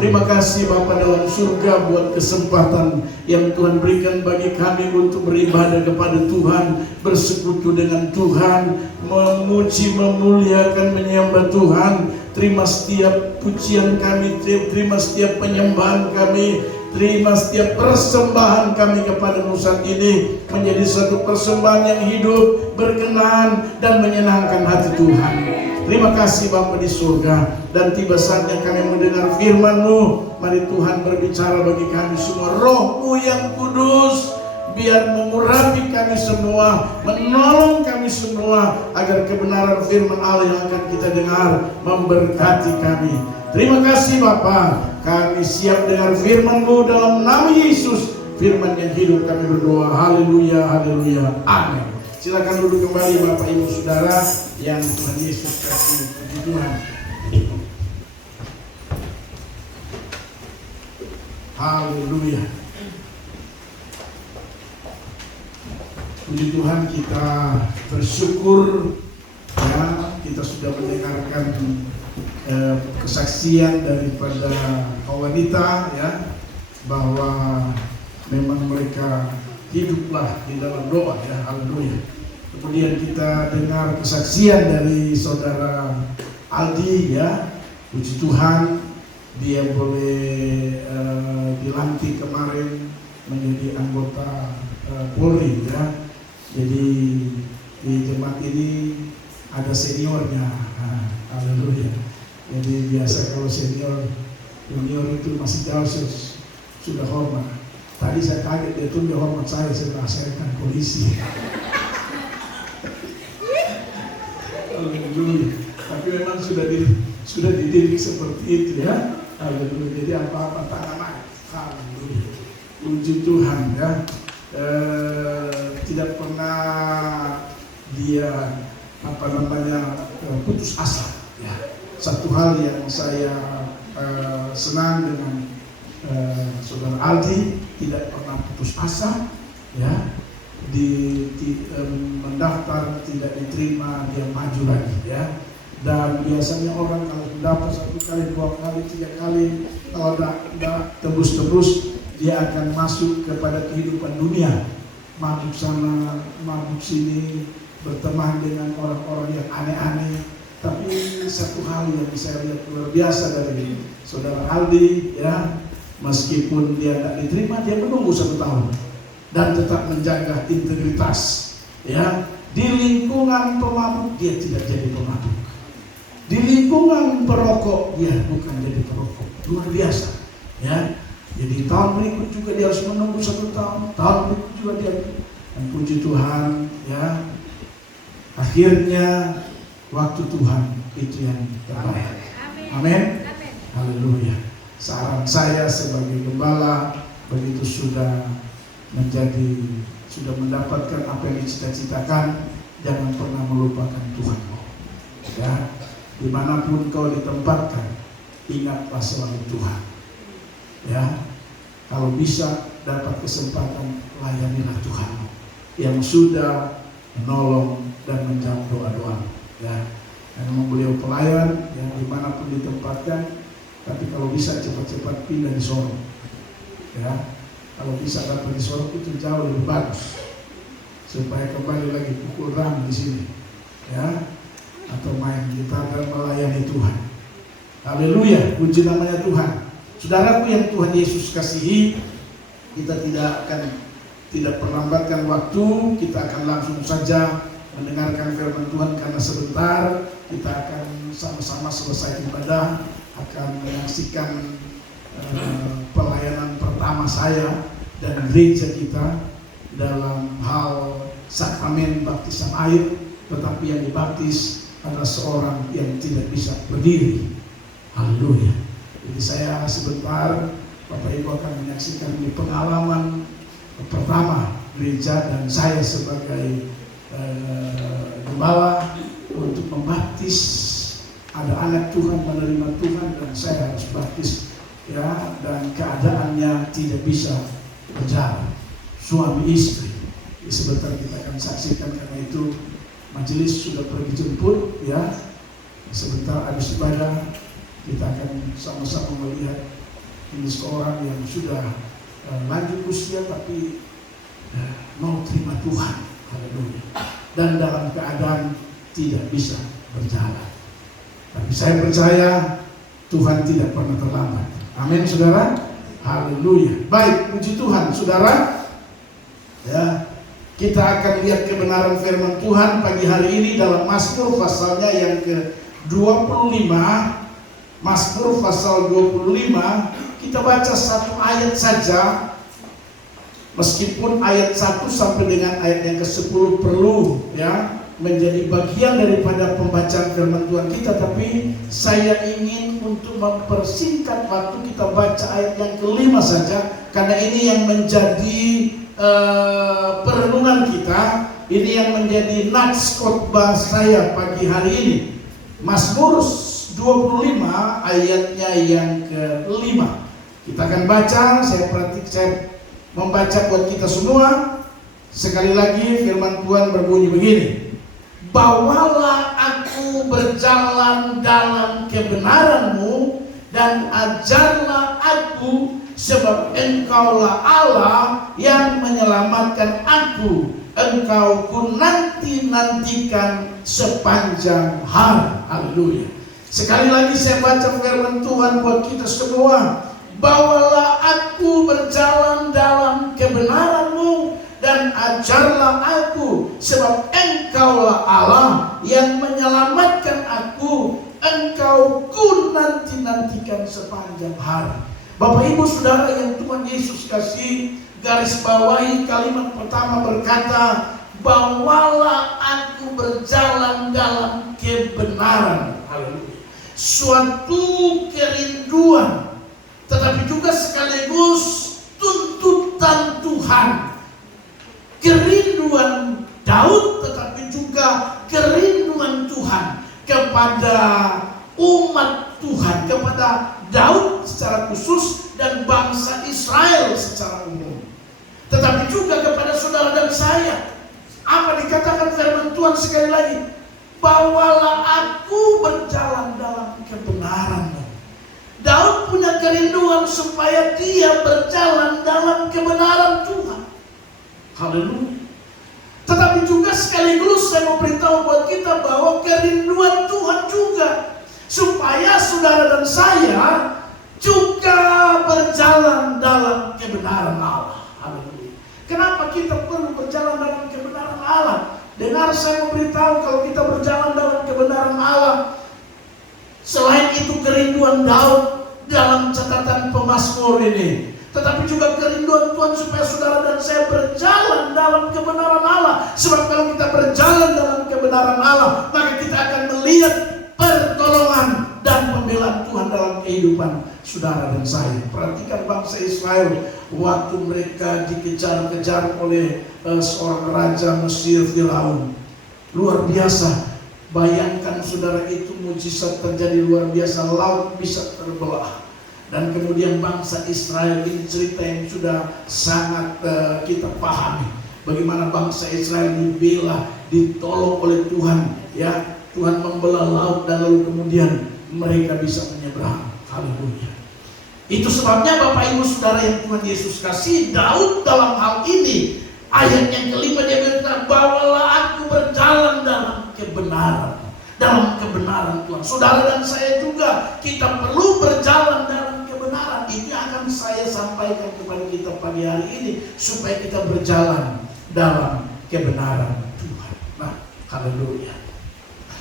Terima kasih Bapa dalam surga buat kesempatan yang Tuhan berikan bagi kami untuk beribadah kepada Tuhan, bersekutu dengan Tuhan, memuji, memuliakan, menyembah Tuhan. Terima setiap pujian kami, terima setiap penyembahan kami, terima setiap persembahan kami kepadamu saat ini menjadi satu persembahan yang hidup, berkenan, dan menyenangkan hati Tuhan. Terima kasih Bapa di surga. Dan tiba saatnya kami mendengar firman-Mu. Mari Tuhan berbicara bagi kami semua. Roh-Mu yang kudus biar mengurapi kami semua, menolong kami semua, agar kebenaran firman Allah yang akan kita dengar memberkati kami. Terima kasih Bapa. Kami siap dengar firman-Mu dalam nama Yesus, firman yang hidup. Kami berdoa. Haleluya, haleluya, amin. Silakan duduk kembali Bapak Ibu Saudara yang Tuhan Yesus kasih. Puji Tuhan. Haleluya. Puji Tuhan, kita bersyukur ya, kita sudah mendengarkan kesaksian daripada wanita ya, bahwa memang mereka hiduplah di dalam doa ya, haleluya. Kemudian kita dengar kesaksian dari saudara Aldi ya, puji Tuhan, dia boleh dilantik kemarin menjadi anggota Polri ya. Jadi di jemaat ini ada seniornya, haleluya. Jadi biasa kalau senior, junior itu masih jauh sudah hormat. Tadi saya kaget, dia tuh hormat saya kan polisi. Haleluya. Tapi memang sudah dididik seperti itu ya. Haleluya. Jadi apa-apa tangan naik. Haleluya. Puji Tuhan ya. Tidak pernah dia putus asa ya. Satu hal yang saya senang dengan saudara Aldi, tidak pernah putus asa ya, mendaftar tidak diterima dia maju lagi ya. Dan biasanya orang kalau mendapat 1 kali, 2 kali, 3 kali, kalau tidak tembus dia akan masuk kepada kehidupan dunia, mabuk sana, mabuk sini, berteman dengan orang-orang yang aneh-aneh. Tapi satu hal yang saya lihat luar biasa dari saudara Aldi ya, meskipun dia tidak diterima, dia menunggu 1 tahun dan tetap menjaga integritas ya. Di lingkungan pemabuk dia tidak jadi pemabuk, di lingkungan perokok dia bukan jadi perokok. Luar biasa ya. Jadi tahun berikut juga dia harus menunggu 1 tahun, tahun berikut juga dia. Dan puji Tuhan ya, akhirnya waktu Tuhan itu yang terbaik. Amin. Haleluya. Saran saya sebagai gembala, begitu sudah mendapatkan apa yang dicita-citakan, jangan pernah melupakan Tuhanmu ya. Dimanapun kau ditempatkan, ingatlah selalu Tuhan ya. Kalau bisa dapat kesempatan, layanilah Tuhanmu yang sudah menolong dan menjawab doa-doa ya. Karena beliau pelayan yang dimanapun ditempatkan. Tapi kalau bisa cepat-cepat pindah di Sorong ya. Kalau bisa dapat di Sorong itu jauh lebih bagus, supaya kembali lagi pukul drum di sini ya, atau main gitar dan melayani Tuhan. Haleluya, puji namanya Tuhan. Saudaraku yang Tuhan Yesus kasihi, kita tidak perlambatkan waktu, kita akan langsung saja mendengarkan firman Tuhan, karena sebentar kita akan sama-sama selesai ibadah, akan menyaksikan pelayanan pertama saya dan gereja kita dalam hal sakramen baptisan air, tetapi yang dibaptis adalah seorang yang tidak bisa berdiri. Haleluya. Jadi saya sebentar, Bapak Ibu akan menyaksikan ini pengalaman pertama gereja dan saya sebagai gembala untuk membaptis. Ada anak Tuhan menerima Tuhan dan saya harus baptis ya, dan keadaannya tidak bisa berjalan, suami istri. Jadi sebentar kita akan saksikan, karena itu majelis sudah pergi jemput ya. Sebentar habis ibadah kita akan sama-sama melihat Ini seorang yang sudah lanjut usia tapi mau terima Tuhan. Haleluya. Dan dalam keadaan tidak bisa berjalan. Tapi saya percaya Tuhan tidak pernah terlambat. Amin, saudara. Haleluya. Baik, puji Tuhan, saudara. Ya, kita akan lihat kebenaran firman Tuhan pagi hari ini dalam Mazmur pasalnya yang ke-25. Mazmur pasal 25. Kita baca satu ayat saja. Meskipun ayat 1 sampai dengan ayat yang ke-10 perlu ya menjadi bagian daripada pembacaan firman Tuhan kita, tapi saya ingin untuk mempersingkat waktu kita baca ayat yang ke-5 saja, karena ini yang menjadi perenungan kita, ini yang menjadi nats khotbah saya pagi hari ini. Mazmur 25 ayatnya yang ke-5. Kita akan baca, saya membaca buat kita semua. Sekali lagi firman Tuhan berbunyi begini. Bawalah aku berjalan dalam kebenaran-Mu dan ajarlah aku, sebab Engkaulah Allah yang menyelamatkan aku. Engkau ku nanti-nantikan sepanjang hari. Haleluya. Sekali lagi saya baca firman Tuhan buat kita semua. Bawalah aku berjalan dalam kebenaran-Mu dan ajarlah aku, sebab Engkaulah Allah yang menyelamatkan aku. Engkau ku nanti-nantikan sepanjang hari. Bapak Ibu Saudara yang Tuhan Yesus kasih, garis bawahi kalimat pertama berkata, bawalah aku berjalan dalam kebenaran. Haleluya. Suatu kerinduan, tetapi juga sekaligus tuntutan Tuhan. Kerinduan Daud, tetapi juga kerinduan Tuhan kepada umat Tuhan, kepada Daud secara khusus dan bangsa Israel secara umum, tetapi juga kepada saudara dan saya. Apa dikatakan firman Tuhan sekali lagi? Bawalah aku berjalan dalam kebenaran-Mu. Daud punya kerinduan supaya dia berjalan dalam kebenaran Tuhan. Haleluya. Tetapi juga sekaligus saya mau beritahu buat kita bahwa kerinduan Tuhan juga supaya saudara dan saya juga berjalan dalam kebenaran Allah. Haleluya. Kenapa kita perlu berjalan dalam kebenaran Allah? Dengar, saya mau beritahu, kalau kita berjalan dalam kebenaran Allah, selain itu kerinduan Daud dalam catatan pemazmur ini, tetapi juga kerinduan Tuhan supaya saudara dan saya berjalan dalam kebenaran Allah. Sebab kalau kita berjalan dalam kebenaran Allah, maka kita akan melihat pertolongan dan pembelaan Tuhan dalam kehidupan saudara dan saya. Perhatikan bangsa Israel waktu mereka dikejar-kejar oleh seorang raja Mesir, Firaun. Luar biasa. Bayangkan saudara, itu mujizat terjadi luar biasa, laut bisa terbelah. Dan kemudian bangsa Israel, ini cerita yang sudah sangat kita pahami. Bagaimana bangsa Israel dibela, ditolong oleh Tuhan. Ya, Tuhan membelah laut dan lalu kemudian mereka bisa menyeberang. Haleluya. Itu sebabnya Bapak Ibu Saudara yang Tuhan Yesus kasih, Daud dalam hal ini, ayat yang kelima dia berkata, bawalah aku berjalan dalam kebenaran. Dalam kebenaran Tuhan. Saudara dan saya juga, kita perlu berjalan dalam kebenaran. Ini akan saya sampaikan kepada kita pagi hari ini, supaya kita berjalan dalam kebenaran Tuhan. Nah, haleluya.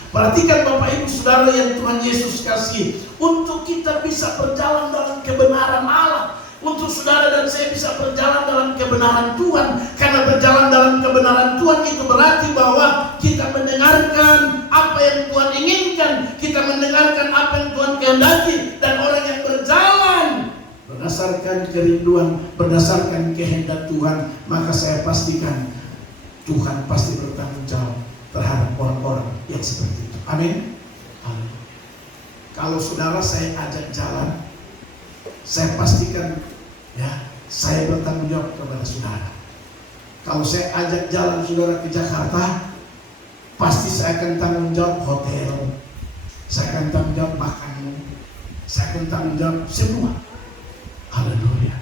Perhatikan Bapak Ibu Saudara yang Tuhan Yesus kasih, untuk kita bisa berjalan dalam kebenaran Allah, untuk saudara dan saya bisa berjalan dalam kebenaran Tuhan. Karena berjalan dalam kebenaran Tuhan itu berarti bahwa kita mendengarkan apa yang Tuhan inginkan, kita mendengarkan apa yang Tuhan kehendaki, dan orang yang berjalan berdasarkan kerinduan, berdasarkan kehendak Tuhan, maka saya pastikan Tuhan pasti bertanggung jawab terhadap orang-orang yang seperti itu. Amin. Amin. Kalau saudara saya ajak jalan, saya pastikan ya, saya bertanggung jawab kepada saudara. Kalau saya ajak jalan saudara ke Jakarta, pasti saya akan tanggung jawab hotel, saya akan tanggung jawab makanmu, saya akan tanggung jawab semua. Haleluya.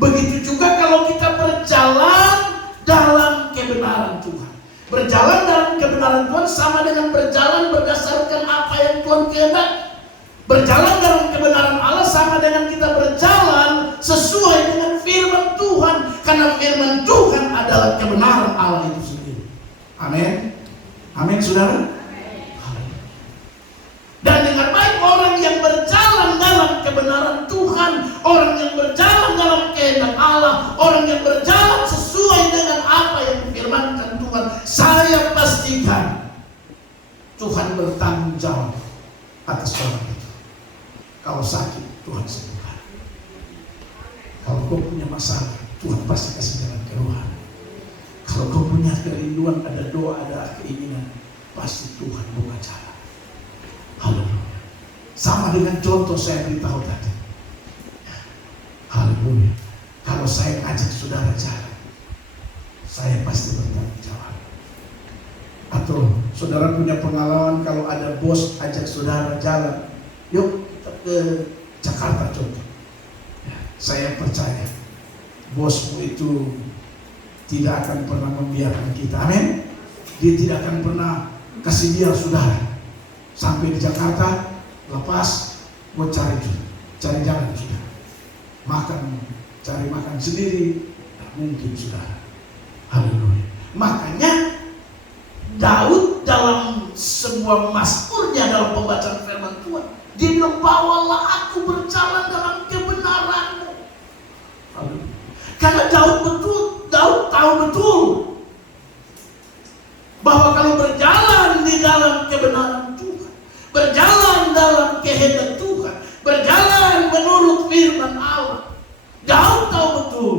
Begitu juga kalau kita berjalan dalam kebenaran Tuhan. Berjalan dalam kebenaran Tuhan sama dengan berjalan berdasarkan apa yang Tuhan kehendaki. Berjalan dalam kebenaran Allah sama dengan kita berjalan sesuai dengan firman Tuhan. Karena firman Tuhan adalah kebenaran Allah itu sendiri. Amin. Amin, saudara. Dan dengan baik orang yang berjalan dalam kebenaran Tuhan, orang yang berjalan dalam kehendak Allah, orang yang berjalan sesuai dengan apa yang difirmankan Tuhan, saya pastikan Tuhan bertanggung jawab atas orang itu. Kalau sakit, Tuhan sembuhkan. Kalau kau punya masalah, Tuhan pasti kasih jalan keluar. Kalau kau punya kerinduan, ada doa, ada keinginan, pasti Tuhan buka jalan. Haleluya. Sama dengan contoh saya beritahu tadi. Haleluya. Kalau saya ajak saudara jalan, saya pasti bertanggung jawab. Atau saudara punya pengalaman kalau ada bos ajak saudara jalan, yuk kita ke Jakarta contoh. Ya, saya percaya bosmu itu tidak akan pernah membiarkan kita. Amin. Dia tidak akan pernah kasih biar saudara sampai di Jakarta lepas mau cari jalan sudah. Cari makan sendiri, tak mungkin saudara. Haleluya. Makanya Daud dalam sebuah mazmurnya dalam pembacaan firman Tuhan, dia bilang, bawalah aku berjalan dalam kebenaran-Mu. Haleluya. Karena Daud tahu betul bahwa kalau berjalan di dalam kebenaran Tuhan, berjalan dalam kehendak Tuhan, berjalan menurut firman Allah, Daud tahu betul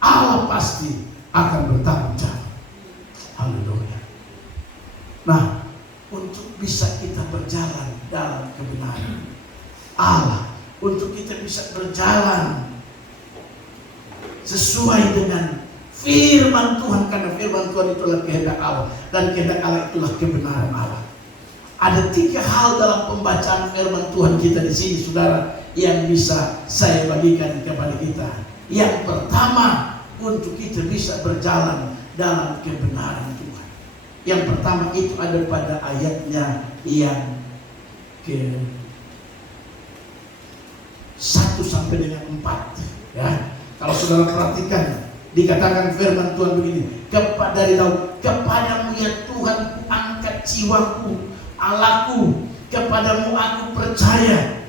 Allah pasti akan bertanggung jawab. Haleluya. Nah, untuk bisa kita berjalan dalam kebenaran Allah, untuk kita bisa berjalan sesuai dengan firman Tuhan, karena firman Tuhan itulah kehendak Allah dan kehendak Allah itulah kebenaran Allah. Ada 3 hal dalam pembacaan firman Tuhan kita di sini, saudara, yang bisa saya bagikan kepada kita. Yang pertama, untuk kita bisa berjalan dalam kebenaran Tuhan. Yang pertama itu ada pada ayatnya yang ke 1 sampai dengan 4. Ya, kalau saudara perhatikan, dikatakan firman Tuhan begini, dari Daud, kepadamu ya Tuhan ku angkat jiwaku, Allahku, kepadamu aku percaya.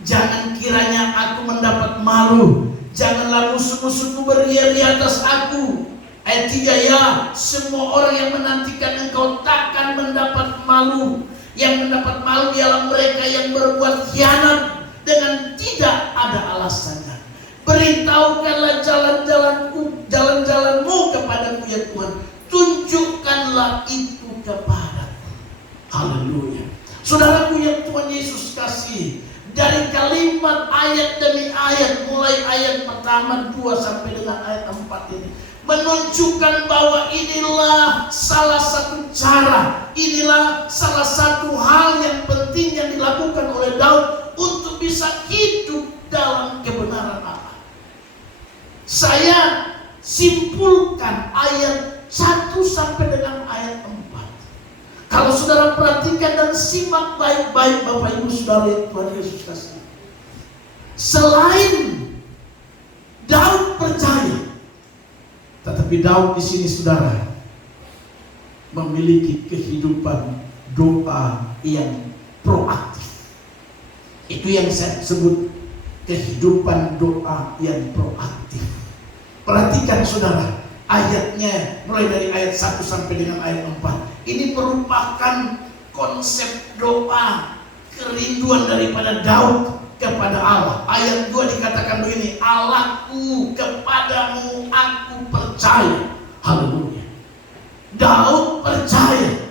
Jangan kiranya aku mendapat malu, janganlah musuh-musuhku beria-ria atas aku. Ayat 3, ya semua orang yang menantikan engkau takkan mendapat malu. Yang mendapat malu ialah mereka yang berbuat khianat dengan tidak ada alasannya. Beritahukanlah jalan-jalanmu kepadaku ya Tuhan, tunjukkanlah itu kepadaku. Haleluya. Saudaraku yang Tuhan Yesus kasih, dari kalimat ayat demi ayat, mulai ayat pertama 2 sampai dengan ayat 4 ini, menunjukkan bahwa inilah salah satu cara, inilah salah satu hal yang penting yang dilakukan oleh Daud untuk bisa hidup dalam kebenaran Allah. Saya simpulkan ayat 1 sampai dengan ayat 4. Kalau saudara perhatikan dan simak baik-baik Bapak Ibu Saudara yang Tuhan Yesus kasih, selain Daud percaya, tetapi Daud di sini saudara memiliki kehidupan doa yang proaktif. Itu yang saya sebut kehidupan doa yang proaktif. Perhatikan saudara, ayatnya mulai dari ayat 1 sampai dengan ayat 4. Ini merupakan konsep doa kerinduan daripada Daud kepada Allah. Ayat 2 dikatakan begini, Allahku, kepadamu aku percaya. Haleluya. Daud percaya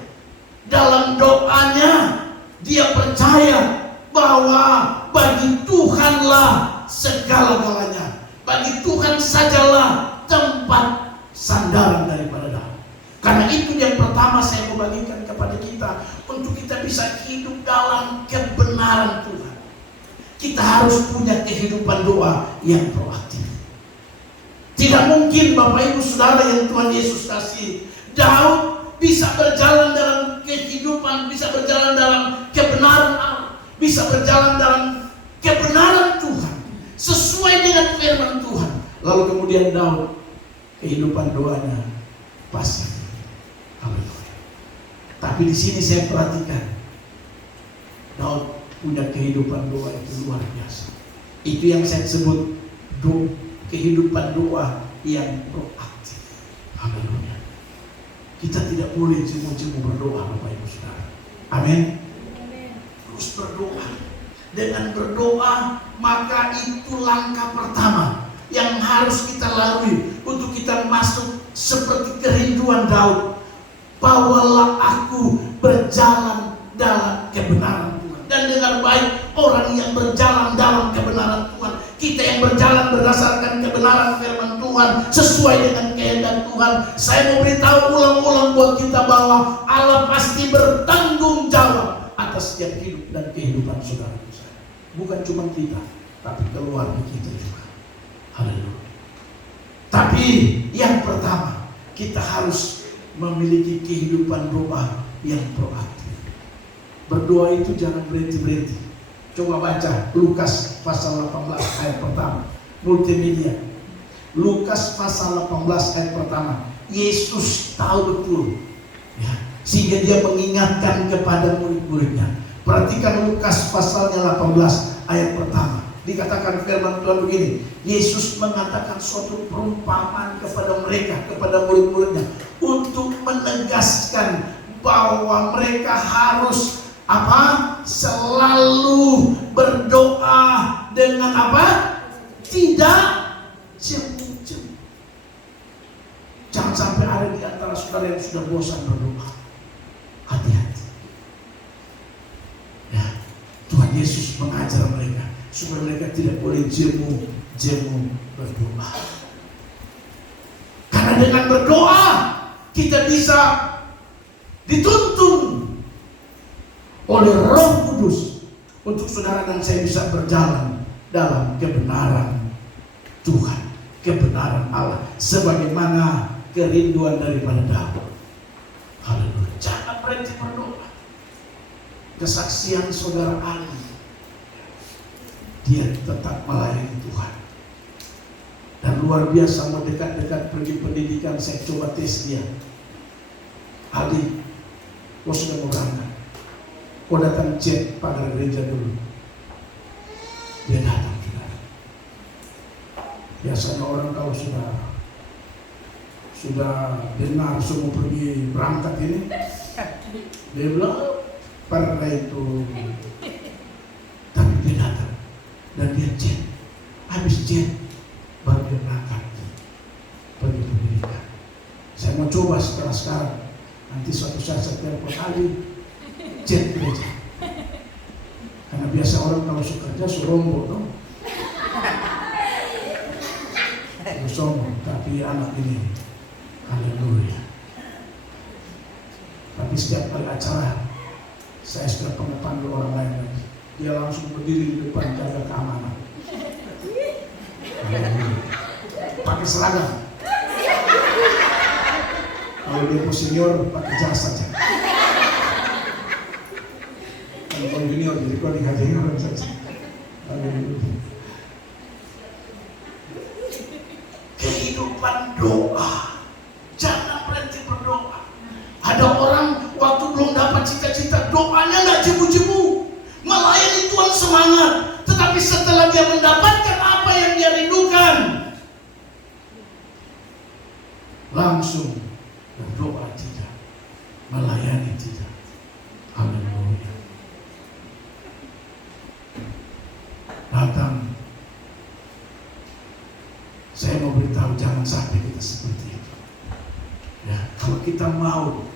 dalam doanya, dia percaya bahwa bagi Tuhanlah segala-galanya, bagi Tuhan sajalah tempat sandaran daripada Daud. Karena itu yang pertama saya mau bagikan kepada kita, untuk kita bisa hidup dalam kebenaran Tuhan, kita harus punya kehidupan doa yang proaktif. Tidak mungkin Bapak Ibu Saudara yang Tuhan Yesus kasih, Daud bisa berjalan dalam kehidupan, bisa berjalan dalam kebenaran Allah, bisa berjalan dalam kebenaran Tuhan, sesuai dengan firman Tuhan. Lalu kemudian Daud, kehidupan doanya pasif. Haleluya. Tapi di sini saya perhatikan, Daud punya kehidupan doa itu luar biasa. Itu yang saya sebut kehidupan doa yang proaktif. Haleluya. Kita tidak boleh cuma-cuma berdoa, Bapak Ibu Saudara. Amin. Terus berdoa. Dengan berdoa, maka itu langkah pertama yang harus kita lalui untuk kita masuk seperti kerinduan Daud. Bawalah aku berjalan dalam kebenaran Tuhan. Dan dengar baik, orang yang berjalan dalam kebenaran Tuhan, kita yang berjalan berdasarkan kebenaran firman Tuhan, sesuai dengan kehendak Tuhan. Saya mau beritahu ulang-ulang buat kita bahwa Allah pasti bertanggung jawab atas setiap hidup dan kehidupan saudara. Bukan cuma kita, tapi keluarga kita juga. Haleluya. Tapi yang pertama, kita harus memiliki kehidupan doa yang proaktif. Berdoa itu jangan berhenti-berhenti. Coba baca Lukas pasal 18 ayat pertama. Multimedia. Lukas pasal 18 ayat pertama. Yesus tahu betul, ya, sehingga dia mengingatkan kepada murid-muridnya. Perhatikan Lukas pasalnya 18 ayat pertama. Dikatakan firman Tuhan begini. Yesus mengatakan suatu perumpamaan kepada mereka, kepada murid-muridnya, untuk menegaskan bahwa mereka harus apa? Selalu berdoa dengan apa? Tidak jemu-jemu. Jangan sampai ada di antara saudara yang sudah bosan berdoa. Hati-hati. Ya, Tuhan Yesus mengajar mereka supaya mereka tidak boleh jemu-jemu berdoa. Karena dengan berdoa kita bisa dituntun oleh Roh Kudus untuk saudara dan saya bisa berjalan dalam kebenaran Tuhan, kebenaran Allah, sebagaimana kerinduan daripada Daud. Haleluya. Jangan berhenti berdoa. Kesaksian saudara Ali, dia tetap melayani Tuhan. Dan luar biasa, mau dekat-dekat pergi pendidikan, saya coba tes dia. Ali, kau sudah mau berangkat, kau datang cek pagar gereja dulu. Dia datang, saudara. Biasanya orang kalau sudah dengar semua pergi berangkat ini, dia bilang pada itu. Tapi dia datang dan dia cek, habis cek baru dia berangkat pergi pendidikan. Saya mau coba sekarang, nanti suatu saat saya telepon Ali, cek gereja. Karena biasa orang kalau suka kerja surombol, no? Sombong, tapi anak ini, haleluya. Tapi setiap kali acara, saya sudah pernah panggil orang lain lagi. Dia langsung berdiri di depan jaga keamanan. Pakai seragam. Kalau dia senior pakai jas saja. Kalau junior jadi kau dikasih orang saja. Kehidupan doa, jangan berhenti berdoa. Ada orang waktu belum dapat cita-cita, doanya nggak jemu-jemu, melayani Tuhan semangat. Tetapi setelah dia mendapatkan apa yang dia rindukan, langsung berdoa tidak, melayani tidak. Haleluya. Datang. Saya mau beritahu, jangan sampai kita seperti itu. Ya, kalau kita mau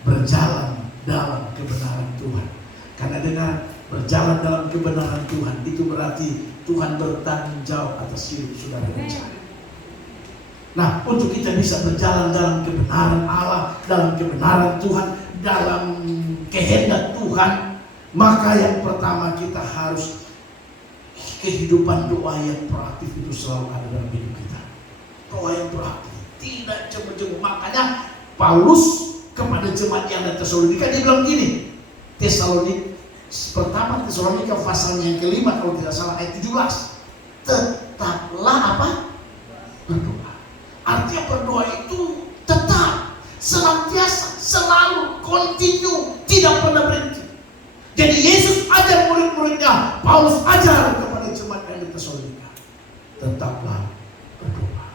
berjalan dalam kebenaran Tuhan, karena dengan berjalan dalam kebenaran Tuhan itu berarti Tuhan bertanggung jawab atas hidup saudara dan saya. Nah, untuk kita bisa berjalan dalam kebenaran Allah, dalam kebenaran Tuhan, dalam kehendak Tuhan, maka yang pertama kita harus kehidupan doa yang proaktif itu selalu ada dalam hidup kita. Doa yang proaktif, tidak cuma-cuma. Makanya Paulus kepada jemaat yang ada Tesalonika dia bilang gini, pertama Tesalonika pasalnya yang kelima kalau tidak salah ayat 17, tetaplah apa? Berdoa. Artinya berdoa itu tetap, senantiasa, selalu, kontinu, tidak pernah berhenti. Jadi Yesus ajar murid-muridnya, Paulus ajar kepada jemaat yang di Tesalonika, tetaplah berdoa.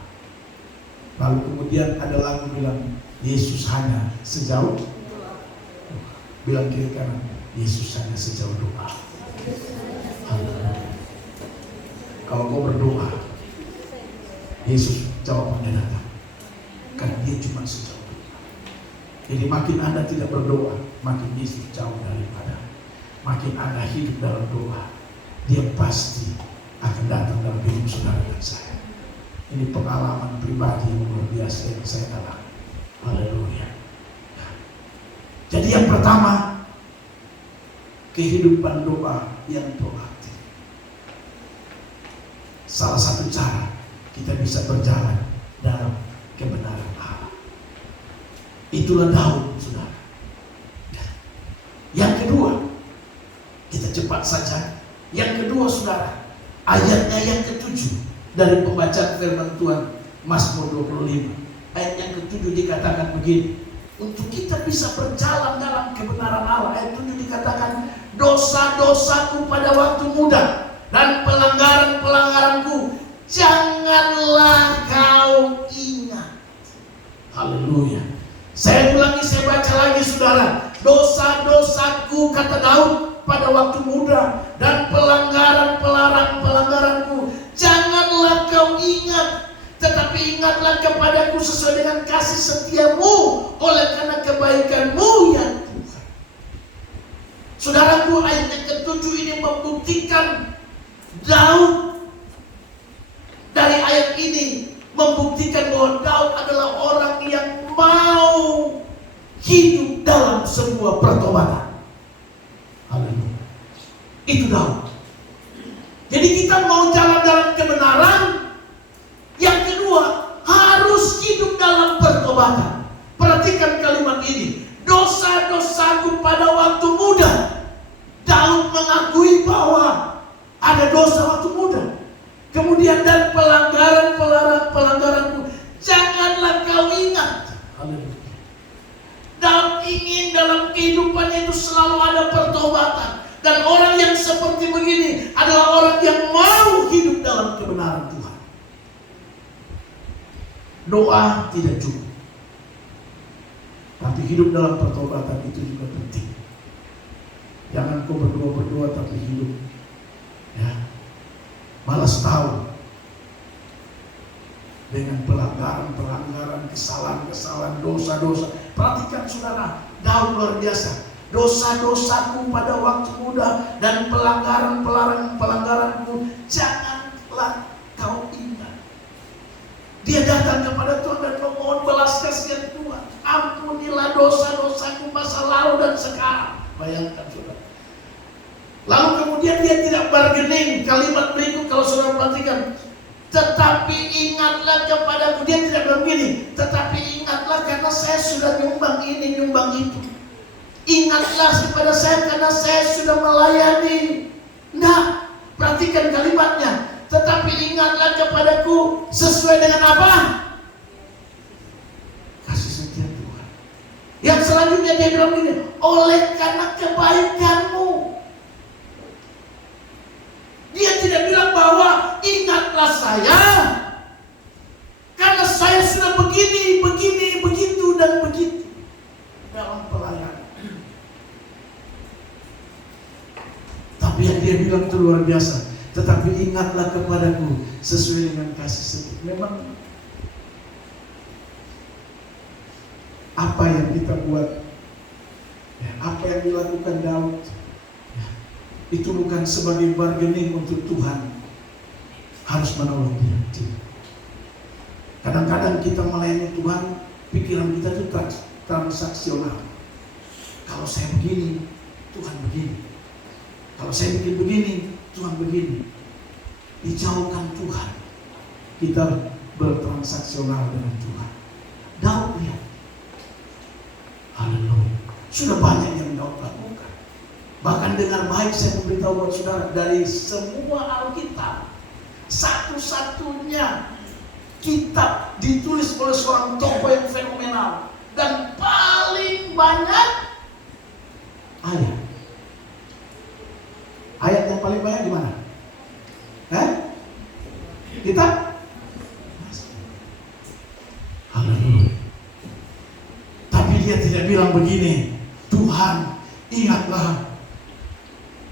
Lalu kemudian ada lagu bilang, Yesus hanya sejauh doa. Bilang kiri kanan, Yesus hanya sejauh doa. Kalau kau berdoa, Yesus jawabannya datang. Karena dia cuma sejauh doa. Jadi makin Anda tidak berdoa, makin Yesus jauh daripada. Makin Anda hidup dalam doa, dia pasti akan datang dalam hidup saudara dan saya. Ini pengalaman pribadi yang luar biasa yang saya alami. Haleluya. Jadi yang pertama, kehidupan doa yang proaktif. Salah satu cara kita bisa berjalan dalam kebenaran Allah. Itulah Daud, saudara. Yang kedua, kita cepat saja. Yang kedua, saudara, ayatnya yang ke-7 dari pembacaan firman Tuhan, Mazmur 25. Ayat yang ke-7 dikatakan begini, untuk kita bisa berjalan dalam kebenaran Allah. Ayat 7 dikatakan, dosa-dosaku pada waktu muda dan pelanggaran-pelanggaranku janganlah kau ingat. Haleluya. Saya ulangi, saya baca lagi, saudara. Dosa-dosaku, kata Daud, pada waktu muda dan pelanggaran-pelanggaranku janganlah kau ingat. Tetapi ingatlah kepadaku sesuai dengan kasih setiamu oleh karena kebaikanmu ya Tuhan. Saudaraku, ayat yang ke-7 ini membuktikan Daud, dari ayat ini membuktikan bahwa Daud adalah orang yang mau hidup dalam sebuah pertobatan. Haleluya. Itu Daud. Jadi kita mau jalan dalam kebenaran. Yang kedua, harus hidup dalam pertobatan. Perhatikan kalimat ini. Dosa-dosaku pada waktu muda. Daud mengakui bahwa ada dosa waktu muda. Kemudian dan pelanggaranku janganlah kau ingat. Haleluya. Daud ingin dalam kehidupannya itu selalu ada pertobatan. Dan orang yang seperti begini adalah orang yang mau hidup dalam kebenaran Tuhan. Doa tidak cukup, tapi hidup dalam pertobatan itu juga penting. Jangan kau berdoa tapi hidup, ya, malas tahu dengan pelanggaran, kesalahan, dosa-dosa. Perhatikan saudara, Daud luar biasa. Dosa-dosaku pada waktu muda dan pelanggaranku janganlah kau ingat. Dia datang kepada Tuhan dan memohon belas kasihan Tuhan. Ampunilah dosa-dosaku masa lalu dan sekarang. Bayangkan saudara. Lalu kemudian dia tidak bargaining. Kalimat berikut kalau saudara perhatikan. Tetapi ingatlah kepadaku. Dia tidak bilang begini. Tetapi ingatlah karena saya sudah nyumbang ini, nyumbang itu. Ingatlah kepada saya karena saya sudah melayani. Nah, perhatikan kalimatnya. Tetapi ingatlah kepadaku sesuai dengan apa? Kasih setia Tuhan. Yang selanjutnya dia bilang begini, oleh karena kebaikanmu. Dia tidak bilang bahwa ingatlah saya karena saya sudah begini, begitu dan begitu dalam pelayanan. Tapi yang dia bilang itu luar biasa. Tetapi ingatlah kepadaku sesuai dengan kasih setia. Memang apa yang kita buat, ya, apa yang dilakukan Daud, ya, itu bukan sebagai bargaining untuk Tuhan harus menolong dia. Kadang-kadang kita melayani Tuhan, pikiran kita itu transaksional. Kalau saya begini, Tuhan begini. Kalau saya bikin begini, Tuhan begini. dijauhkan Tuhan, kita bertransaksional dengan Tuhan. Daud lihat, haleluya, sudah banyak yang Daud lakukan. Bahkan dengar baik saya memberitahu buat saudara, dari semua Alkitab, satu-satunya kitab ditulis oleh seorang tokoh yang fenomenal dan paling banyak ayat. Ayat yang paling banyak di mana? Kitab. Haleluya. Tapi dia tidak bilang begini, Tuhan, ingatlah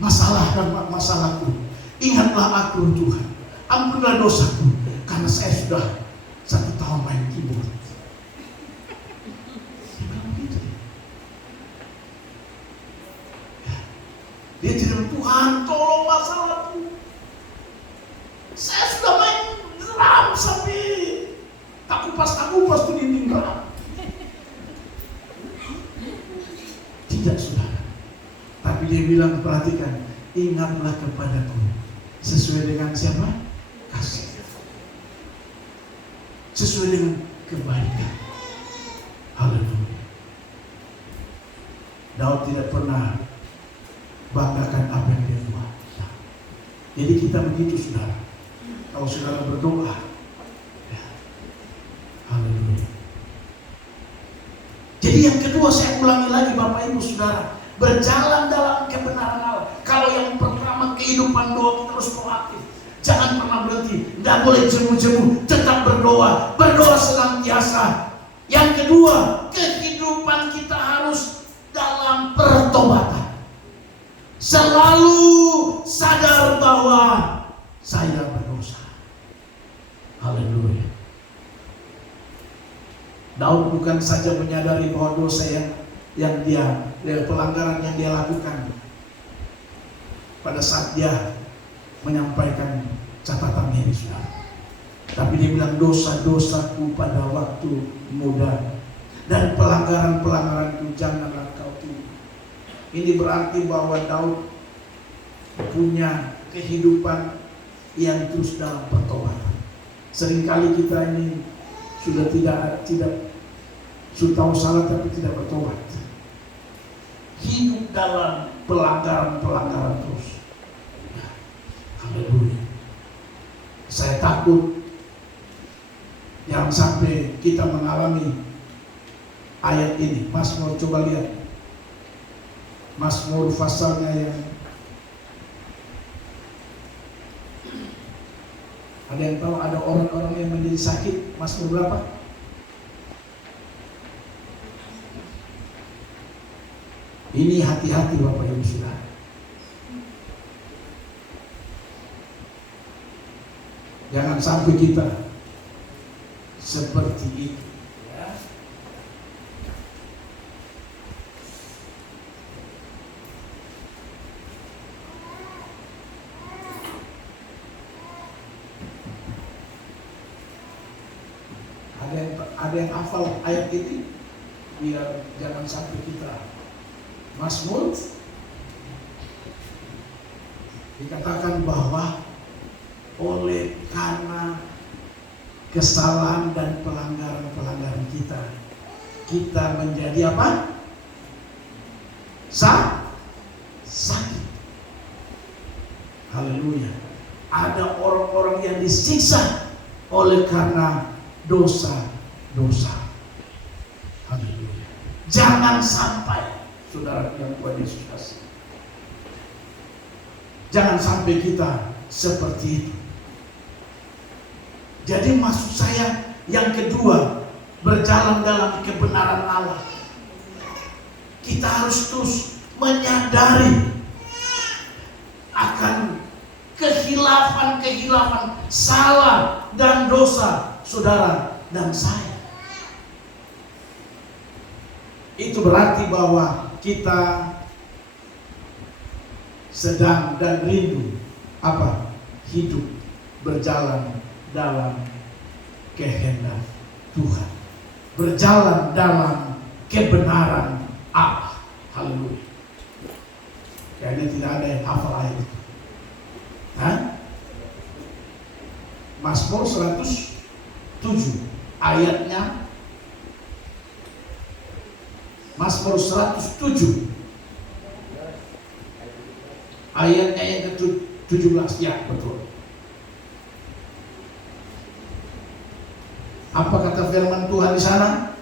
masalah dan masalahku. Ingatlah aku Tuhan. Ampunilah dosaku, karena saya sudah 1 tahun main keyboard. Dia bilang begitu. Dia tidak, Tuhan tolong masalahku. Saya sudah main drum sampai tak kupas tuh dinding drum. Tidak, saudara. Tapi dia bilang, perhatikan, ingatlah kepadaku sesuai dengan siapa? Kasih. Sesuai dengan kebaikan. Haleluya. Daud tidak pernah banggakan apa yang dia buat. Jadi kita begitu, saudara. Kalau saudara berdoa, ya. Haleluya. Jadi yang kedua, saya ulangi lagi Bapak Ibu Saudara, berjalan dalam kebenaran Allah. Kalau yang pertama, kehidupan doa kita terus proaktif. Jangan pernah berhenti, tidak boleh jemu-jemu, tetap berdoa, berdoa senantiasa. Yang kedua, kehidupan kita harus dalam pertobatan. Selalu sadar bahwa saya berdosa. Haleluya. Daud bukan saja menyadari bahwa dosa yang dia pelanggaran yang dia lakukan pada saat dia menyampaikan catatan ini, saudara. Tapi dia bilang, dosa-dosaku pada waktu muda dan pelanggaran-pelanggaranku janganlah kau tumpah. Ini berarti bahwa Daud punya kehidupan yang terus dalam pertobatan. Seringkali kita ini sudah sudah tahu salah tapi tidak bertobat. Hidup dalam pelanggaran-pelanggaran terus. Haleluya. Saya takut jangan sampai kita mengalami ayat ini. Mazmur, coba lihat Mazmur pasalnya yang ada yang tahu, ada orang-orang yang menjadi sakit. Mazmur berapa? Ini hati-hati Bapak Ibu Saudara. Jangan sampai kita seperti itu. Ya. Ada yang hafal ayat ini, biar jangan sampai kita. Mazmur dikatakan bahwa oleh karena kesalahan dan pelanggaran-pelanggaran kita menjadi apa? Sakit. Haleluya. Ada orang-orang yang disiksa oleh karena dosa-dosa. Haleluya. Jangan sampai, saudara yang Tuhan Yesus kasih, jangan sampai kita seperti itu. Jadi maksud saya yang kedua, berjalan dalam kebenaran Allah. Kita harus terus menyadari akan kehilafan, salah dan dosa saudara dan saya. Itu berarti bahwa kita sedang dan rindu apa? Hidup berjalan dalam kehendak Tuhan, berjalan dalam kebenaran Allah. Haleluya. Kayaknya tidak ada yang hafal ayat itu. Mazmur 107 ayatnya, Mazmur 107 ayatnya yang ke-17. Ya, betul. Apa kata firman Tuhan di sana?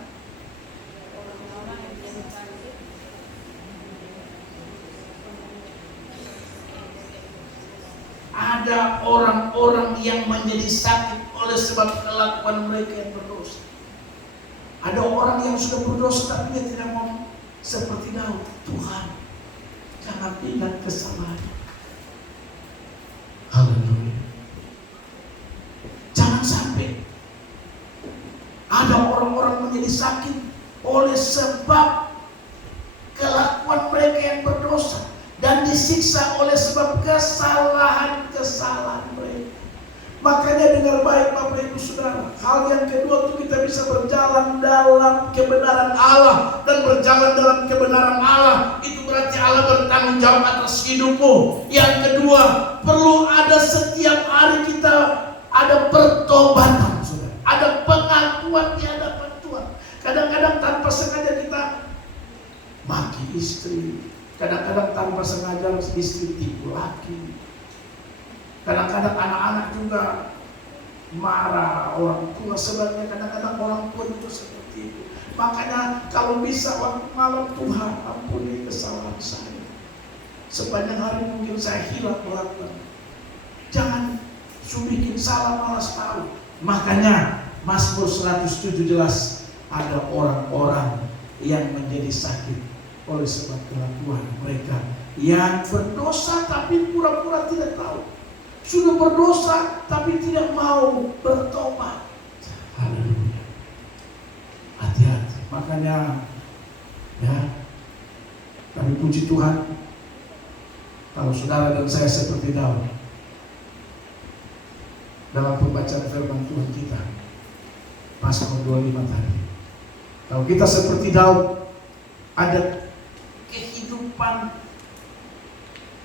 Ada orang-orang yang menjadi sakit oleh sebab kelakuan mereka yang berdosa. Ada orang yang sudah berdosa tapi dia tidak mau seperti Daud. Tuhan, jangan ingat kesalahannya. Haleluya. Jangan sampai ada orang-orang menjadi sakit oleh sebab kelakuan mereka yang berdosa dan disiksa oleh sebab kesalahan-kesalahan mereka. Makanya dengar baik Bapak Ibu Saudara, hal yang kedua itu kita bisa berjalan dalam kebenaran Allah. Dan berjalan dalam kebenaran Allah itu berarti Allah bertanggung jawab atas hidupmu. Yang kedua, perlu ada setiap hari kita ada pertobatan, saudara. Ada pengakuan di hadapan Tuhan. Kadang-kadang tanpa sengaja kita maki istri, kadang-kadang tanpa sengaja istri tipu laki, kadang-kadang anak-anak juga marah orang tua. Sebenarnya kadang-kadang orang tua itu seperti itu. Makanya kalau bisa waktu malam, Tuhan ampuni kesalahan saya. Sepanjang hari mungkin saya hilaf melakukan. Jangan bikin salah malas tahu. Makanya Mazmur 107 jelas ada orang-orang yang menjadi sakit oleh sebab kelakuan mereka yang berdosa tapi pura-pura tidak tahu. Sudah berdosa tapi tidak mau bertobat. Haleluya. Hati-hati. Makanya ya, kami puji Tuhan kalau saudara dan saya seperti Daud dalam pembacaan firman Tuhan kita Mazmur 25 tadi. Kalau kita seperti Daud, ada kehidupan,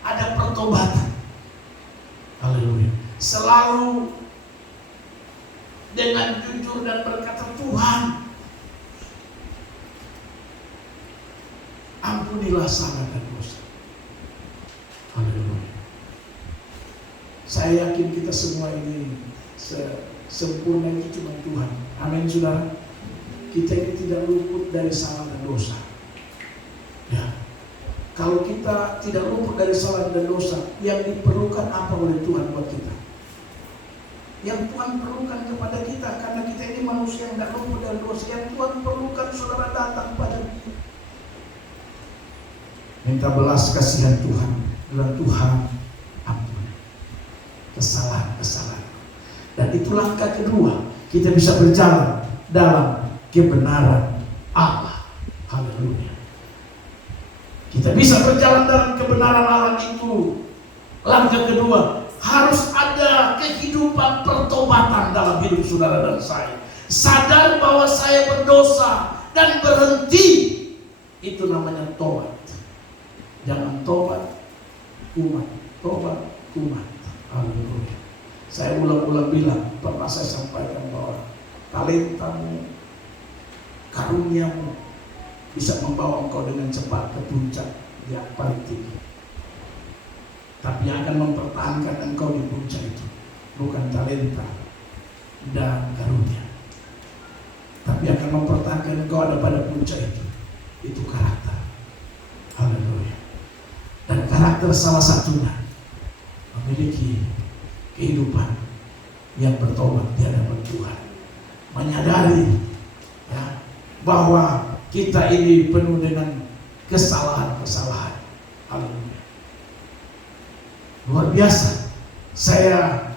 ada pertobatan. Haleluya. Selalu dengan jujur dan berkata, Tuhan, ampunilah salah dan dosa. Haleluya. Saya yakin kita semua ini sempurna itu cuma Tuhan. Amin, saudara. Kita ini tidak luput dari salah dan dosa. Ya. Kalau kita tidak luput dari salah dan dosa, yang diperlukan apa oleh Tuhan buat kita? Yang Tuhan perlukan kepada kita, karena kita ini manusia yang tidak luput dari dosa. Yang Tuhan perlukan saudara datang pada kita, minta belas kasihan Tuhan. Bilang, Tuhan, ampuni kesalahan-kesalahan. Dan itu langkah kedua, kita bisa berjalan dalam kebenaran Allah. Haleluya. Kita bisa berjalan dalam kebenaran Allah itu. Langkah kedua, harus ada kehidupan pertobatan dalam hidup saudara dan saya. Sadar bahwa saya berdosa dan berhenti. Itu namanya tobat. Jangan tobat kumat, tobat kumat. Haleluya. Saya ulang-ulang bilang, pernah saya sampaikan bahwa talentamu, karuniamu bisa membawa engkau dengan cepat ke puncak yang paling tinggi. Tapi yang akan mempertahankan engkau di puncak itu bukan talenta dan karunia, tapi akan mempertahankan engkau ada pada puncak itu karakter. Haleluya. Dan karakter salah satunya memiliki kehidupan yang bertobat di hadapan Tuhan, menyadari ya, bahwa kita ini penuh dengan kesalahan-kesalahan. Haleluya. Luar biasa. Saya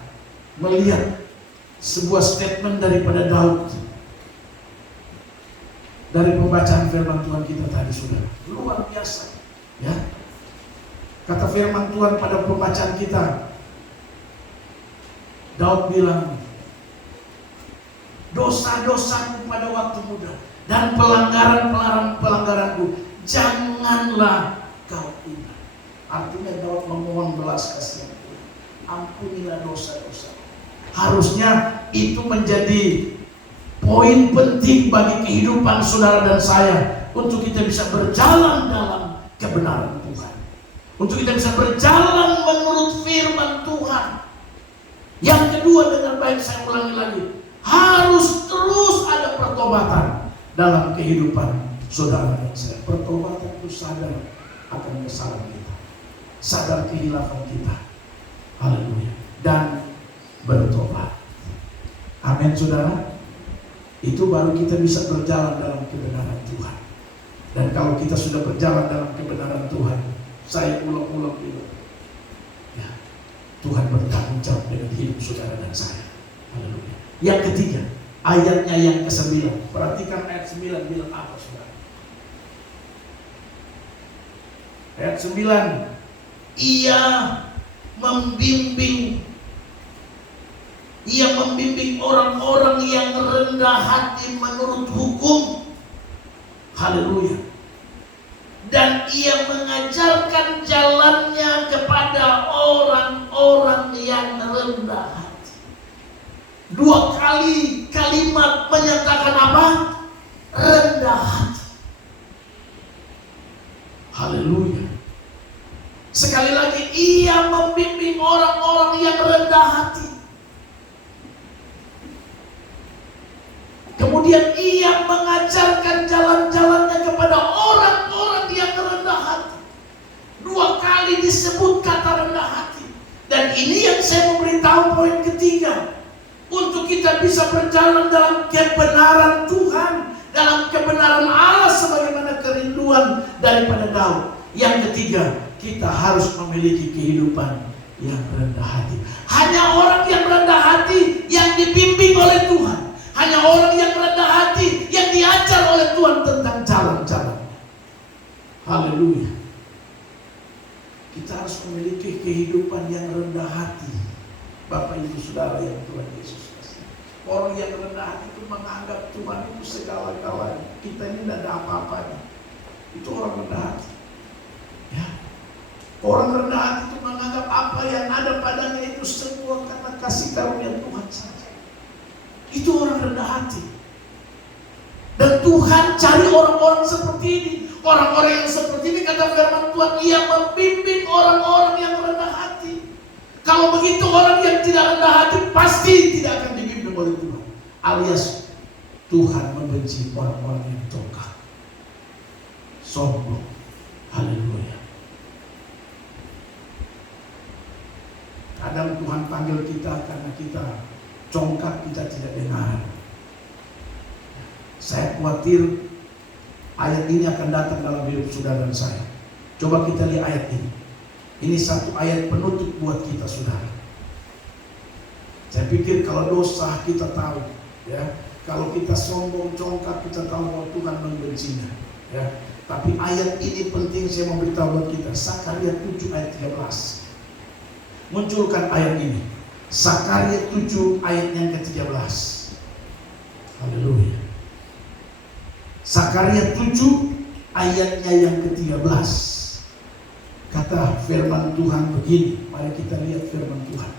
melihat sebuah statement daripada Daud dari pembacaan firman Tuhan kita tadi, saudara. Luar biasa. Ya. Kata firman Tuhan pada pembacaan kita, Daud bilang, dosa-dosaku pada waktu muda dan pelanggaran-pelanggaranku janganlah kau ingat. Artinya Daud memohon belas kasihan Tuhan. Ampunilah dosa-dosa. Harusnya itu menjadi poin penting bagi kehidupan saudara dan saya, untuk kita bisa berjalan dalam kebenaran Tuhan, untuk kita bisa berjalan menurut firman Tuhan. Yang kedua, dengan baik saya ulangi lagi, harus terus ada pertobatan dalam kehidupan saudara dan saya. Pertobatan itu sadar akan kesalahan kita, sadar kehilapan kita, haleluya, dan bertobat. Amin saudara. Itu baru kita bisa berjalan dalam kebenaran Tuhan. Dan kalau kita sudah berjalan dalam kebenaran Tuhan, saya ulang-ulang dulu, ya, Tuhan bertanggung jawab dengan hidup saudara dan saya. Haleluya. Yang ketiga, ayatnya yang ke-9. Perhatikan ayat 9 bilang apa saudara? Ayat 9, Ia membimbing orang-orang yang rendah hati menurut hukum. Haleluya. Dan Ia mengajarkan jalannya kepada orang-orang yang rendah hati. Dua kali kalimat menyatakan apa? Rendah hati. Haleluya. Sekali lagi, Ia membimbing orang-orang yang rendah hati. Kemudian Ia mengajarkan jalan-jalannya kepada orang-orang yang rendah hati. Dua kali disebut kata rendah hati. Dan ini yang saya memberitahu poin ketiga. Untuk kita bisa berjalan dalam kebenaran Tuhan, dalam kebenaran Allah sebagaimana kerinduan daripada Daud. Yang ketiga, kita harus memiliki kehidupan yang rendah hati. Hanya orang yang rendah hati yang dibimbing oleh Tuhan. Hanya orang yang rendah hati yang diajar oleh Tuhan tentang jalan-jalan. Haleluya. Kita harus memiliki kehidupan yang rendah hati. Bapak Ibu Saudara yang Tuhan Yesus kasih. Orang yang rendah hati itu menganggap Tuhan itu segala-galanya. Kita ini tidak ada apa-apanya. Itu orang rendah hati. Ya. Orang rendah hati itu menganggap apa yang ada padanya itu semua karena kasih karunia Tuhan saja. Itu orang rendah hati. Dan Tuhan cari orang-orang seperti ini. Orang-orang yang seperti ini, kata firman Tuhan, Ia membimbing orang-orang yang rendah hati. Kalau begitu, orang yang tidak rendah hati pasti tidak akan dibimbing oleh Tuhan. Alias Tuhan membenci orang-orang yang congkak, sombong. Haleluya. Kadang Tuhan panggil kita karena kita congkak, kita tidak dengar. Saya khawatir ayat ini akan datang dalam hidup saudara dan saya. Coba kita lihat ayat ini. Ini satu ayat penutup buat kita saudara. Saya pikir kalau dosa kita tahu, ya. Kalau kita sombong, congkak, kita tahu bahwa Tuhan membencinya, ya. Tapi ayat ini penting, saya memberitahu buat kita. Sakaria 7 ayat 13. Munculkan ayat ini. Sakaria 7 ayat yang ke-13. Haleluya. Sakaria 7 ayatnya yang ke-13. Kata firman Tuhan begini. Mari kita lihat firman Tuhan.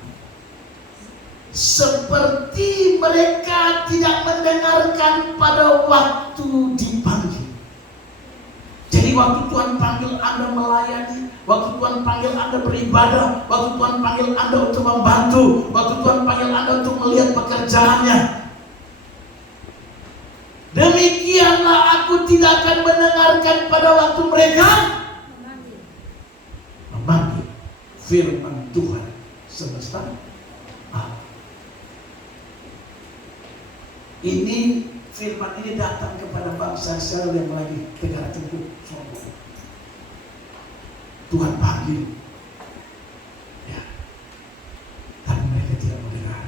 Seperti mereka tidak mendengarkan pada waktu dipanggil. Jadi waktu Tuhan panggil Anda melayani, waktu Tuhan panggil Anda beribadah, waktu Tuhan panggil Anda untuk membantu, waktu Tuhan panggil Anda untuk melihat pekerjaannya, demikianlah aku tidak akan mendengarkan pada waktu mereka memanggil. Firman Tuhan semesta alam. Ini firman ini datang kepada bangsa Israel yang lagi tegak tengkuk sombong. Tuhan panggil, ya, tapi mereka tidak mendengar.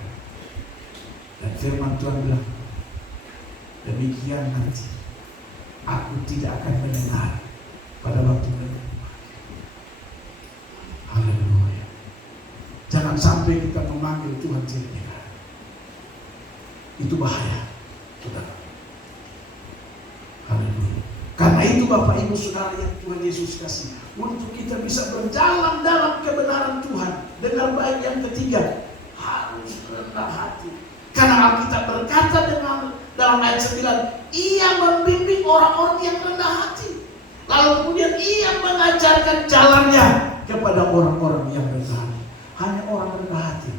Dan firman Tuhan bilang, demikian nanti aku tidak akan mendengar pada waktu mereka. Haleluya. Jangan sampai kita memanggil Tuhan tidak dengar. Itu bahaya, saudara. Haleluya. Karena itu Bapak Ibu Saudara yang Tuhan Yesus kasih, untuk kita bisa berjalan dalam kebenaran Tuhan, dengan baik yang ketiga, harus harus rendah hati. Karena Alkitab berkata dalam ayat 9, Ia membimbing orang-orang yang rendah hati. Lalu kemudian Ia mengajarkan jalannya kepada orang-orang yang rendah hati. Hanya orang rendah hati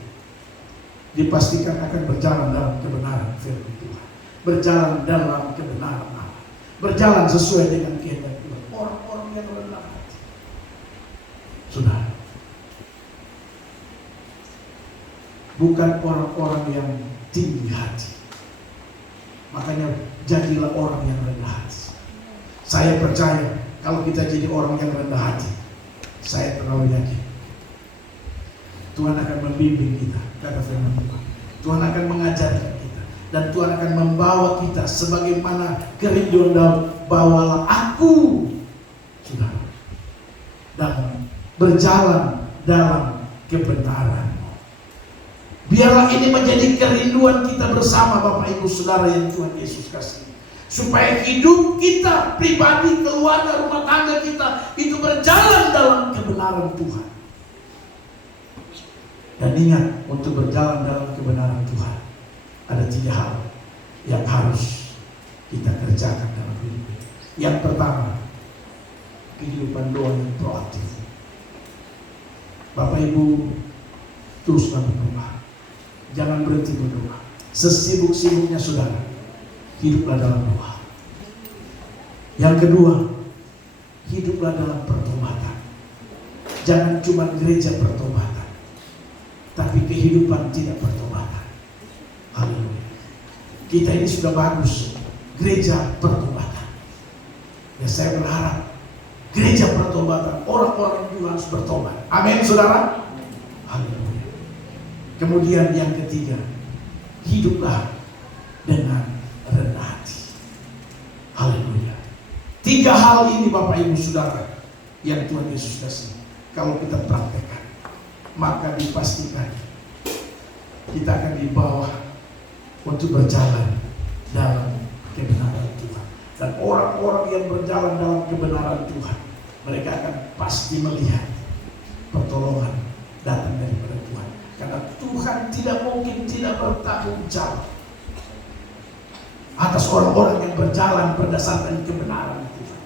dipastikan akan berjalan dalam kebenaran firman Tuhan, berjalan dalam kebenaran Allah, berjalan sesuai dengan kehendak Tuhan. Orang-orang yang rendah hati, saudara, bukan orang-orang yang tinggi hati. Makanya jadilah orang yang rendah hati. Saya percaya kalau kita jadi orang yang rendah hati, saya terlalu yakin Tuhan akan membimbing kita, kata firman Tuhan. Tuhan akan mengajarkan kita, dan Tuhan akan membawa kita sebagaimana kerinduan Daud, bawalah aku, saudara, dan berjalan dalam kebenaran-Mu. Biarlah ini menjadi kerinduan kita bersama, Bapak Ibu Saudara yang Tuhan Yesus kasih, supaya hidup kita pribadi, keluarga, rumah tangga kita itu berjalan dalam kebenaran Tuhan. Dan ingat, untuk berjalan dalam kebenaran Tuhan ada 3 hal yang harus kita kerjakan dalam hidup ini. Yang pertama, kehidupan doa yang proaktif. Bapak Ibu, teruslah berdoa, jangan berhenti berdoa. Sesibuk-sibuknya saudara, hiduplah dalam doa. Yang kedua, hiduplah dalam pertobatan. Jangan cuma gereja pertobatan, tapi kehidupan tidak pertobatan. Haleluya. Kita ini sudah bagus, gereja pertobatan. Ya, saya berharap gereja pertobatan, orang-orang juga harus bertobat. Amin, saudara. Haleluya. Kemudian yang ketiga, hiduplah dengan rendah hati. Haleluya. 3 hal ini Bapak Ibu Saudara yang Tuhan Yesus kasih, kalau kita praktekkan, maka dipastikan kita akan dibawa untuk berjalan dalam kebenaran Tuhan. Dan orang-orang yang berjalan dalam kebenaran Tuhan, mereka akan pasti melihat pertolongan datang daripada Tuhan. Karena Tuhan tidak mungkin tidak bertanggung jawab atas orang-orang yang berjalan berdasarkan kebenaran Tuhan.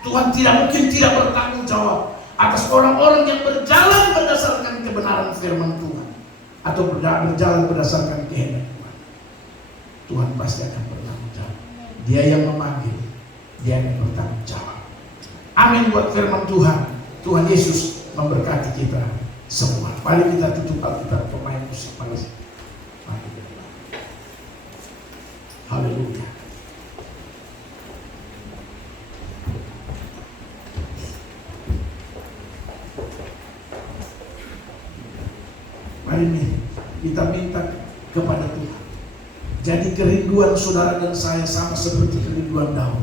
Tuhan tidak mungkin tidak bertanggung jawab atas orang-orang yang berjalan berdasarkan kebenaran firman Tuhan, atau berjalan berdasarkan kehendak Tuhan. Tuhan pasti akan bertanggung jawab. Dia yang memanggil, Dia yang bertanggung jawab. Amin buat firman Tuhan. Tuhan Yesus memberkati kita semua. Mari kita tutup Alkitab, pemain musik Malaysia. Haleluya. Mari nih kita minta kepada Tuhan. Jadi kerinduan saudara dan saya sama seperti kerinduan Daud.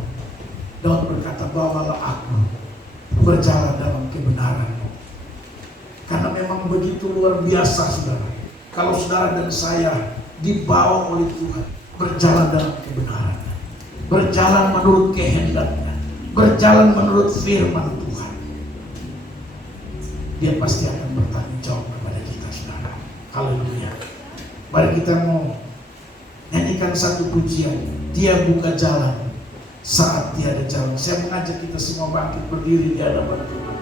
Daud berkata, bawalah aku berjalan dalam kebenaran-Mu. Karena memang begitu luar biasa saudara, kalau saudara dan saya dibawa oleh Tuhan, berjalan dalam kebenaran, berjalan menurut kehendak-Nya, berjalan menurut firman Tuhan, Dia pasti akan bertanggung jawab kepada kita saudara. Haleluya. Mari kita mau nyanyikan satu pujian, Dia buka jalan saat tiada jalan. Saya mengajak kita semua bangkit berdiri di hadapan Tuhan.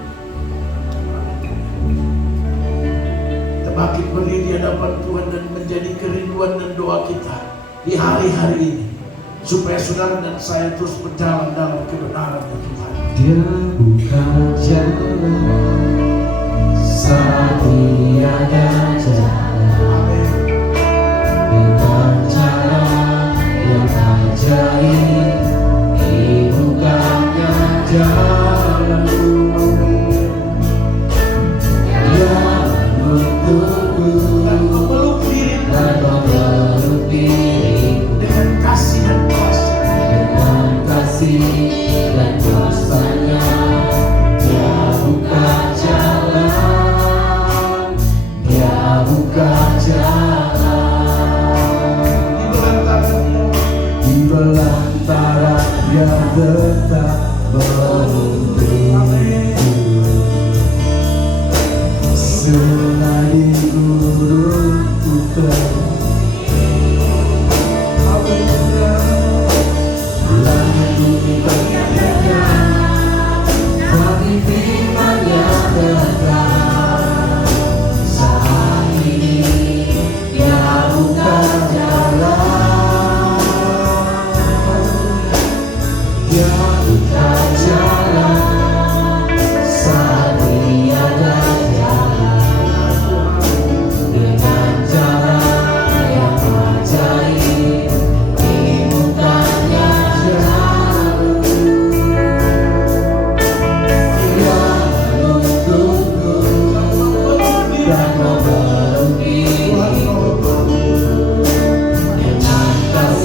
Kita bangkit berdiri di hadapan Tuhan dan menjadi kerinduan dan doa kita di hari-hari ini, supaya saudara dan saya terus berjalan dalam kebenaran Tuhan. Dia buka jalan saat tiada jalan, dengan cara yang ajaib dibukanya jalan. Dia menuntunku Dan memeluk dirimu dan memeluk diriku dengan kasih dan kuasa. dengan kasih dan kuasa-Nya. Dia buka jalan, Dia buka jalan. Di belantara Dia tetap menuntunku. Selagi gurunku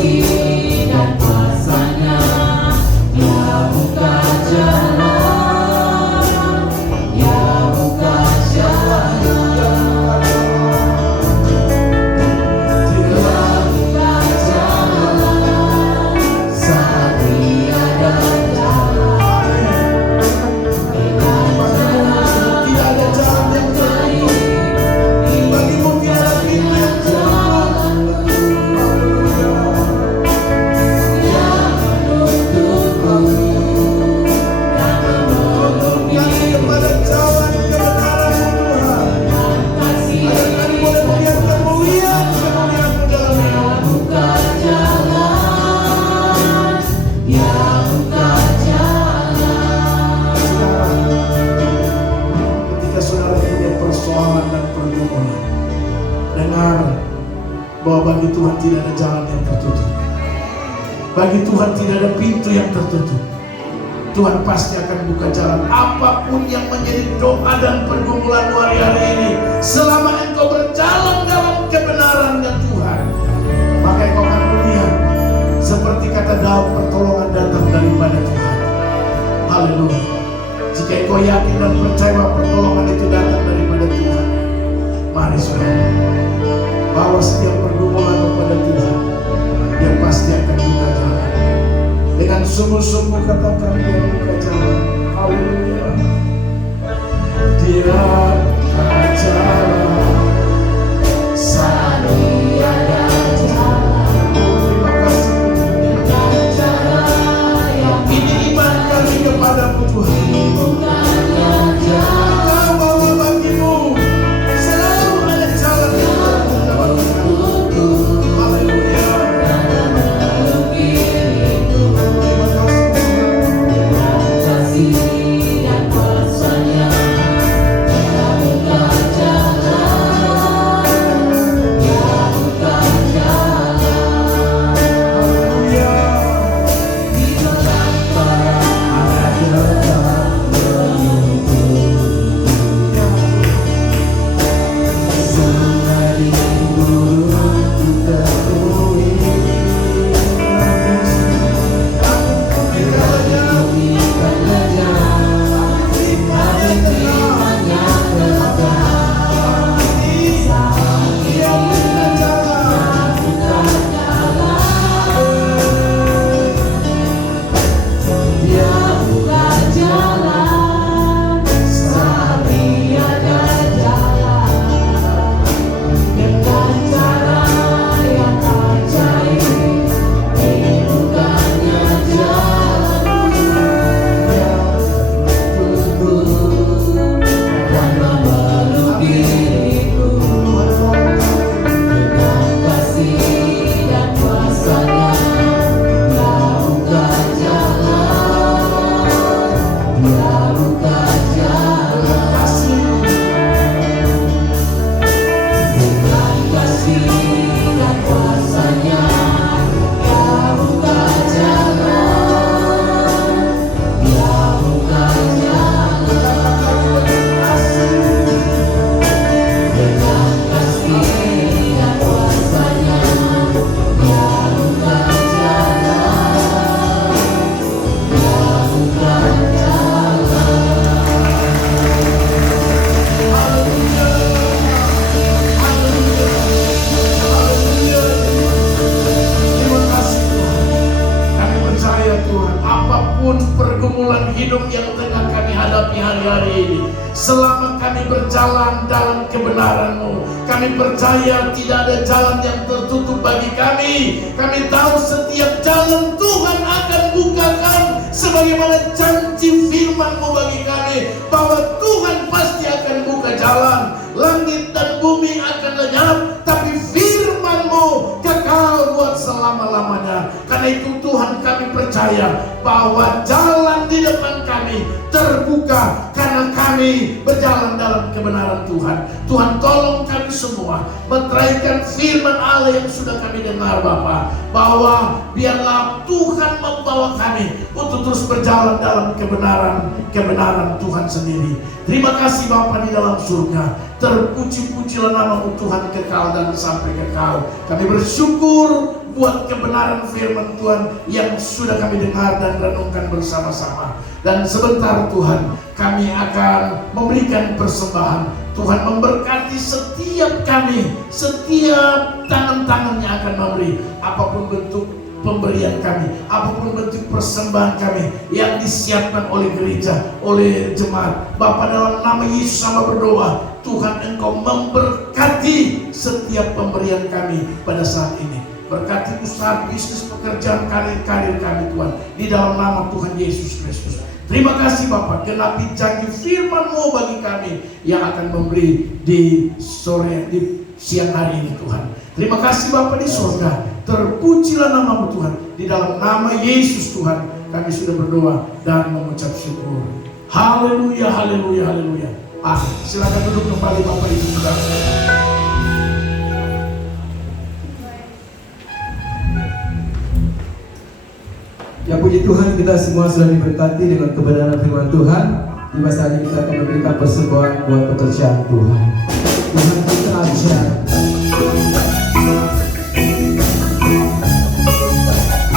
kasih dan kuasa-Nya, Dia buka jalan, Dia buka jalan, Dia buka jalan saat tiada jalan. Tidak ada jalan yang tertutup. Bagimu tidak ada pintu yang tertutup. Kami kepada jalan kebenaran Tuhan. Agar kami boleh melihat kemuliaan-kemuliaan-Mu dalam hidup. buka jalan, Dia buka jalan. Ketika saudara punya persoalan dan pergumulan, dengar bahwa bagi Tuhan tidak ada jalan yang tertutup. Bagi Tuhan tidak ada pintu yang tertutup. Tuhan pasti akan buka jalan. Apapun yang menjadi doa dan pergumulan hari-hari ini, selama engkau berjalan dalam kebenarannya Tuhan, maka engkau akan melihat seperti kata Daud, pertolongan datang daripada Tuhan. Haleluya. Jika engkau yakin dan percaya bahwa pertolongan itu datang daripada Tuhan, mari saudara bawa setiap pergumulan kepada Tuhan. Dia pasti akan buka jalan. Dengan sungguh-sungguh katakan, Dia buka jalan. Haleluya. Dia buka jalan saat tiada jalan. Terima kasih Tuhan. Ini iman kami kepadamu Tuhan. Kau bahwa bagimu selalu ada jalan yang terbuka bagi kami. Haleluya. Terima kasih Tuhan. Kasih dan kuasa-Nya, Dia buka jalan, Dia buka jalan. Haleluya. Di dalam para ada menunggu, sungai di gurun terpenuhi. pergumulan hidup yang tengah kami hadapi hari-hari ini, selama kami berjalan dalam kebenaran-Mu, kami percaya tidak ada jalan yang tertutup bagi kami. Kami tahu setiap jalan Tuhan akan bukakan, sebagaimana janji firman-Mu bagi kami, bahwa Tuhan pasti akan buka jalan. Langit dan bumi akan lenyap, tapi firman-Mu kekal buat selama-lamanya. Karena itu Tuhan, kami percaya bahwa jalan di depan kami terbuka karena kami berjalan dalam kebenaran Tuhan. Tuhan, tolong kami semua meteraikan firman Allah yang sudah kami dengar, Bapa, bahwa biarlah Tuhan membawa kami untuk terus berjalan dalam kebenaran Tuhan sendiri. Terima kasih Bapa di dalam surga. Terpuji-pujilah nama-Mu Tuhan kekal dan sampai kekal. Kami bersyukur buat kebenaran firman Tuhan yang sudah kami dengar dan renungkan bersama-sama. Dan sebentar Tuhan, kami akan memberikan persembahan. Tuhan memberkati setiap kami, setiap tangan-tangan yang akan memberi, apapun bentuk pemberian kami, apapun bentuk persembahan kami yang disiapkan oleh gereja, oleh jemaat. Bapa, dalam nama Yesus sama berdoa, Tuhan Engkau memberkati setiap pemberian kami pada saat ini. Berkati usaha, bisnis, pekerjaan, karir-karir kami Tuhan, di dalam nama Tuhan Yesus Kristus. Terima kasih Bapak, genapi janji firman-Mu bagi kami yang akan memberi di siang hari ini Tuhan. Terima kasih Bapak di surga. Terpujilah nama-Mu Tuhan. Di dalam nama Yesus Tuhan kami sudah berdoa dan mengucap syukur. Haleluya, haleluya, haleluya. Silakan duduk kembali Bapak Ibu Saudara. Ya puji Tuhan, kita semua sudah diberkati dengan kebenaran firman Tuhan. Di masa ini kita akan memberikan persembahan buat pekerjaan Tuhan. Tuhan kita ajar.